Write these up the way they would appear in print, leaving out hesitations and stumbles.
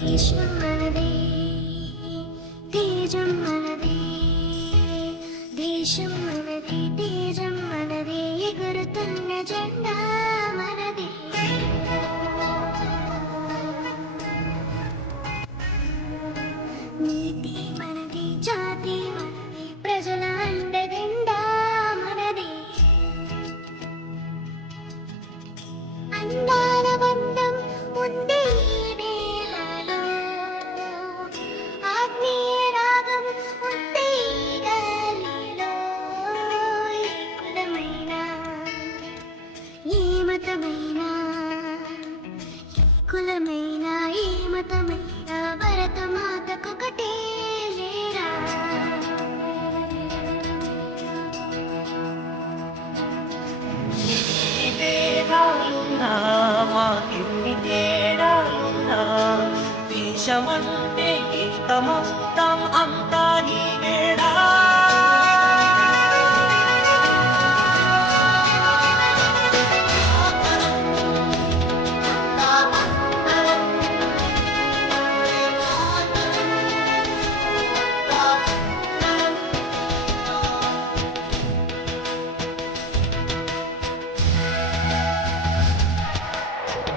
దేశం మనదే, తేజం మనదే, దేశం మనదే, తేజం మనదే, ఎగురుతున్న జెండా మనదే. నీతి మనది, జాతి మనది, ప్రజల అండదండా మనదే. అందాల బంధం ఉంది ఈ నేలలో, ఆత్మీయ రాగం ఉంది ఈ గాలిలో. ఏ కులమైనా, ఏ మతమైనా, కులమైనా ఏ మతమైనా, భరతమాతకొకటే లేరా. తేడాలున్నా మాకెన్ని తేడాలున్నా దేశమంటే ఇంత మొత్తం అంతా నీవేడా.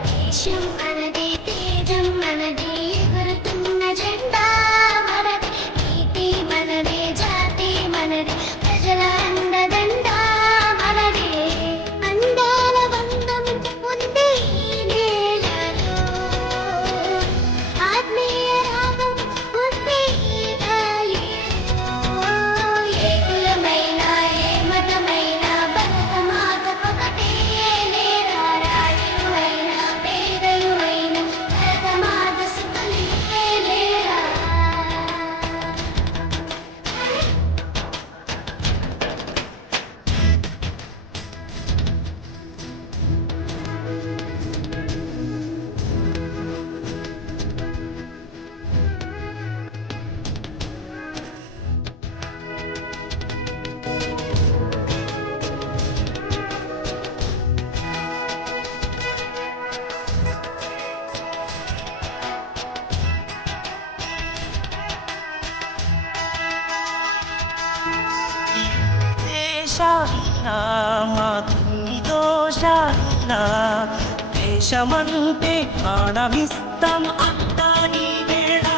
దేశం మనదే, తేజం మనదే, ఎగురుతున్న జెండా మనదే. నీతి మనదే, జాతి మనదే, ప్రజల అండదండా మనదే. అందాల బంధం ఉంది ఈ నేలలో, ఆత్మీయ రాగం ఉంది ఈ గాలిలో. ఏ కులమైనా, ఏ మతమైనా, భరతమాతకొకటే లేరా. రాజువైనా పేదయువైనా, భరతమాత సుతులే లేరా. దేశాలున్నా మాకెన్ని దోషాలున్నా దేశమంటే ప్రాణమిస్తాం అంతా నీవేడా.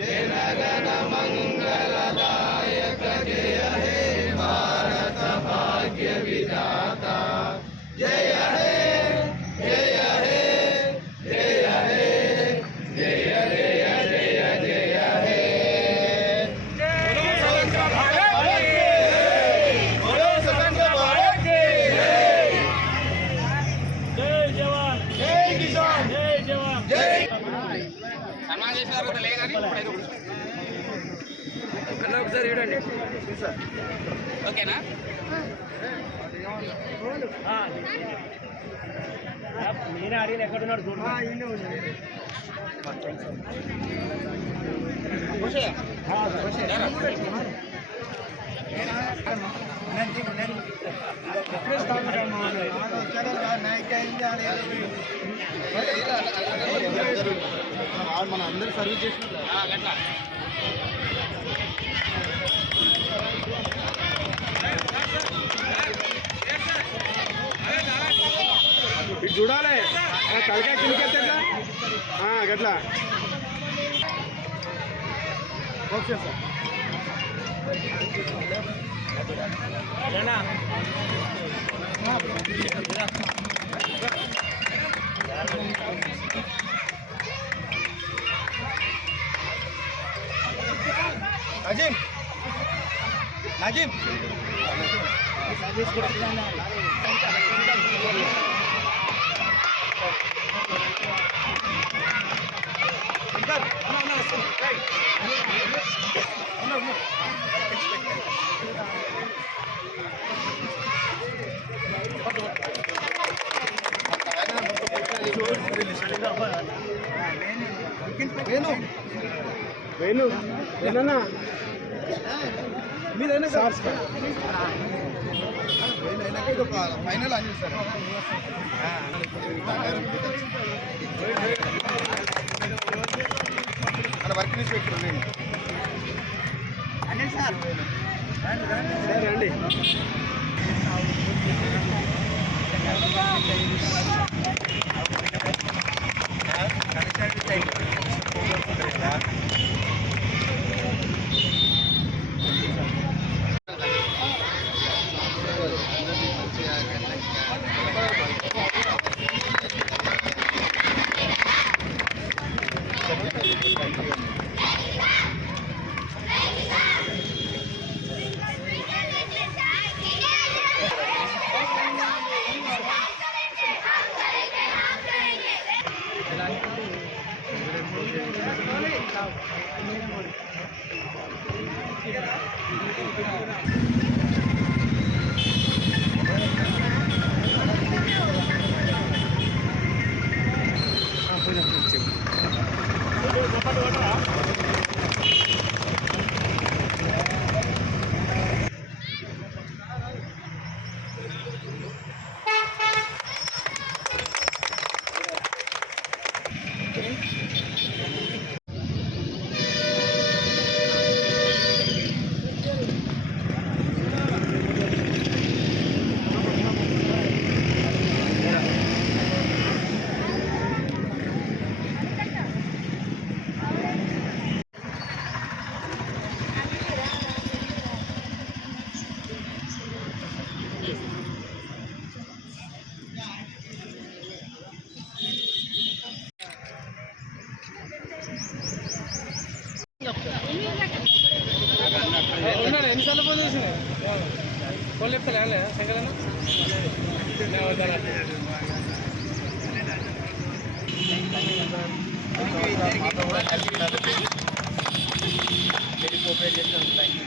జనగణ మంగళదాయక అన్న ఒకసారి చూడండి ఓకేనా నేనే అడిగిన ఎక్కడున్నాడు చూడు మన అందరూ సర్వీస్ చేసిన ఇటు చూడాలి తలకాయ కిందకెత్తే గట్లా ఓకే సార్ నజీం నజీం వేణు వేణు ఏనా మీరైనా సార్ ఇది ఒక ఫైనల్ అని సార్ మన work inspector Venu Anil sir రండి ఎన్నిసార్లు ఫోన్ చేసింది ఫోన్ చెప్తా సెకండ్ కోఆపరేట్ చేస్తాను థ్యాంక్ యూ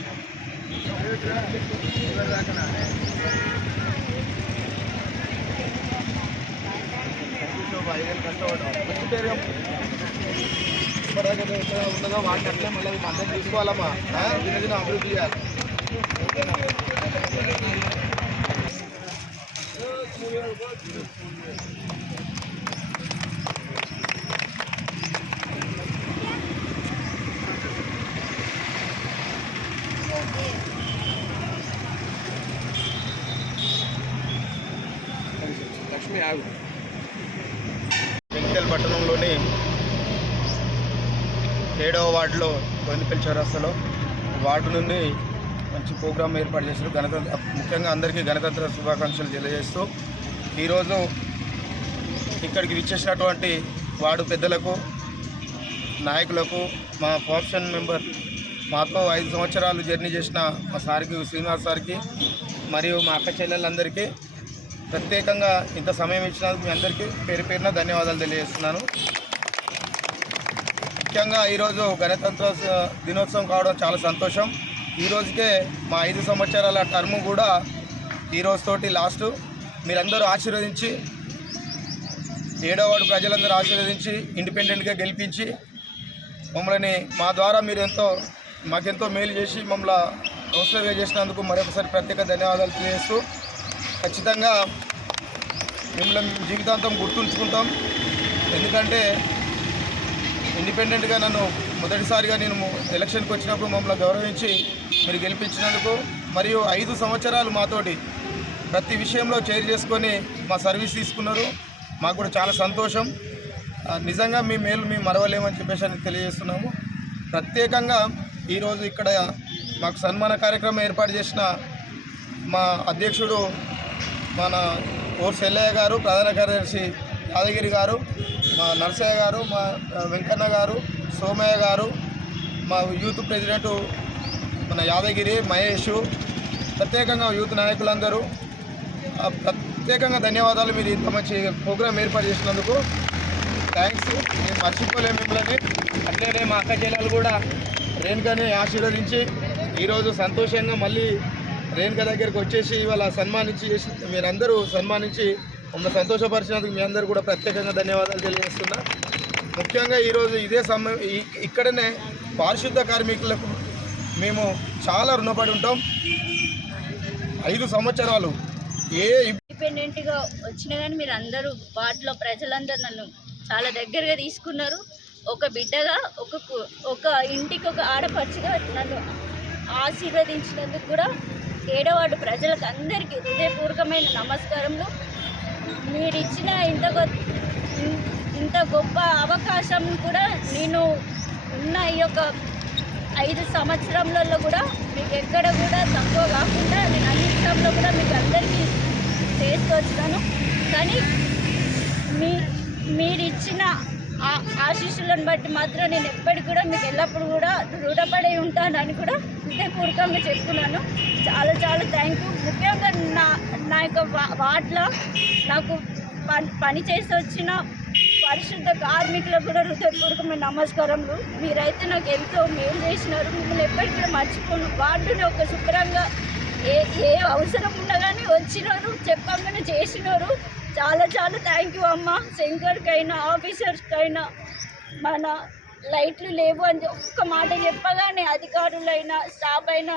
5,000 కష్టపడ్డాం ఉన్నదో వాటిని అట్లే మళ్ళీ అందరం తీసుకోవాలమ్మా దినదిన అభివృద్ధి చేయాలి లక్ష్మి ఆగు వెంకటల్ పట్టణంలోని 7వ వార్డులో గొంతుపల్లి చౌరస్తాలో వార్డు నుండి మంచి ప్రోగ్రాం ఏర్పాటు చేశారు. ముఖ్యంగా అందరికీ గణతంత్ర శుభాకాంక్షలు తెలియజేస్తూ ఈరోజు ఇక్కడికి విచ్చేసినటువంటి వార్డు పెద్దలకు, నాయకులకు, మా కోఆప్షన్ మెంబర్ మాతో 5 సంవత్సరాలు జర్నీ చేసిన మా సార్కి, శ్రీనివాస్ సార్కి, మరియు మా అక్క చెల్లెళ్ళందరికీ ప్రత్యేకంగా ఇంత సమయం ఇచ్చినందుకు మీ అందరికీ పేరు పేరున ధన్యవాదాలు తెలియజేస్తున్నాను. ముఖ్యంగా ఈరోజు గణతంత్ర దినోత్సవం కావడం చాలా సంతోషం. ఈ రోజుకే మా 5 సంవత్సరాల టర్మ్ కూడా ఈ రోజుతోటి లాస్ట్. మీరందరూ ఆశీర్వదించి 7వ వార్డు ప్రజలందరూ ఆశీర్వదించి ఇండిపెండెంట్గా గెలిపించి మమ్మల్ని మా ద్వారా మీరు మాకెంతో మేలు చేసి మమ్మల్ని కౌన్సిలర్గా చేసినందుకు మరొకసారి ప్రత్యేక ధన్యవాదాలు తెలియజేస్తూ ఖచ్చితంగా మిమ్మల్ని జీవితాంతం గుర్తుంచుకుంటాం. ఎందుకంటే ఇండిపెండెంట్గా నన్ను మొదటిసారిగా నేను ఎలక్షన్కి వచ్చినప్పుడు మమ్మల్ని గౌరవించి మీరు గెలిపించినందుకు మరియు 5 సంవత్సరాలు మాతోటి ప్రతి విషయంలో చేర్ చేసుకొని మా సర్వీస్ తీసుకున్నారు. మాకు కూడా చాలా సంతోషం. నిజంగా మీ మేలు మేము మరవలేమని చెప్పేసి అని తెలియజేస్తున్నాము. ప్రత్యేకంగా ఈరోజు ఇక్కడ మాకు సన్మాన కార్యక్రమం ఏర్పాటు చేసిన మా అధ్యక్షుడు మన ఓర్ సెల్లయ్య గారు, ప్రధాన కార్యదర్శి యాదగిరి గారు, మా నరసయ్య గారు, మా వెంకన్న గారు, సోమయ్య గారు, మా యూత్ ప్రెసిడెంట్ మన యాదగిరి, మహేష్, ప్రత్యేకంగా యూత్ నాయకులందరూ ప్రత్యేకంగా ధన్యవాదాలు. మీరు ఇంత మంచి ప్రోగ్రాం ఏర్పాటు చేసినందుకు థ్యాంక్స్. నేను మర్చిపోలేము మిమ్మల్ని. అట్లనే మా అక్క చెల్లెలు కూడా రేణుకని ఆశీర్వదించి ఈరోజు సంతోషంగా మళ్ళీ రేణుక దగ్గరికి వచ్చేసి ఇవాళ సన్మానించి మీరందరూ సన్మానించి మమ్మల్ని సంతోషపరిచినందుకు మీ అందరూ కూడా ప్రత్యేకంగా ధన్యవాదాలు తెలియజేస్తున్నా. ముఖ్యంగా ఈరోజు ఇదే సమయం ఇక్కడనే పారిశుద్ధ కార్మికులకు మేము చాలా రుణపడి ఉంటాం. 5 సంవత్సరాలు ఇండిపెండెంట్గా వచ్చినా కానీ మీరు అందరూ వాటిలో ప్రజలందరూ నన్ను చాలా దగ్గరగా తీసుకున్నారు. ఒక బిడ్డగా ఒక ఇంటికి ఒక ఆడపడుచుగా నన్ను ఆశీర్వదించినందుకు కూడా 7వ వార్డు ప్రజలకు అందరికీ హృదయపూర్వకమైన నమస్కారములు. మీరు ఇచ్చిన ఇంత గొప్ప అవకాశం కూడా నేను ఉన్న ఈ యొక్క 5 సంవత్సరాలలో కూడా మీకు ఎక్కడ కూడా తక్కువ కాకుండా నేను అన్ని విషయంలో కూడా మీకు అందరికీ చేస్తూ వచ్చినాను. కానీ మీరు ఇచ్చిన ఆశీస్సులను బట్టి మాత్రం నేను ఎప్పటికి కూడా మీకు ఎల్లప్పుడు కూడా రుణపడి ఉంటానని కూడా హృదయపూర్వకంగా చెప్తున్నాను. చాలా చాలా థ్యాంక్ యూ. ముఖ్యంగా నా యొక్క వార్డులో నాకు పని చేసి వచ్చిన పరిశుద్ధ కార్మికులకు కూడా హృదయపూర్వకమైన నమస్కారములు. మీరైతే నాకు ఎంతో మేలు చేసినారు. మిమ్మల్ని ఎప్పటికీ కూడా మర్చిపోను. వార్డుని ఒక శుభ్రంగా ఏ అవసరం ఉన్నా కానీ వచ్చినారు, చెప్పంగానే చేసినారు. చాలా చాలా థ్యాంక్ యూ అమ్మ. శంకర్కైనా ఆఫీసర్స్కైనా మన లైట్లు లేవు అని ఒక్క మాట చెప్పగానే అధికారులైనా స్టాఫ్ అయినా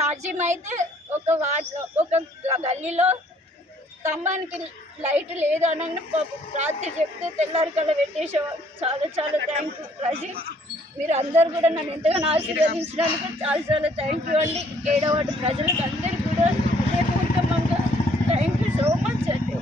నాజీమ్ అయితే ఒక గల్లీలో స్తంభానికి లైట్ లేదు అని రాత్రి చెప్తే తెల్లారి కల్లా పెట్టేసేవాడు. చాలా చాలా థ్యాంక్ యూ రజీష్. మీరు అందరు కూడా నన్ను ఎంతగానో ఆశీర్వదించినందుకు చాలా చాలా థ్యాంక్ యూ అండి. 7వ వార్డు ప్రజలకు అందరికీ కూడా హృదయపూర్వకంగా థ్యాంక్ యూ సో మచ్ అండి.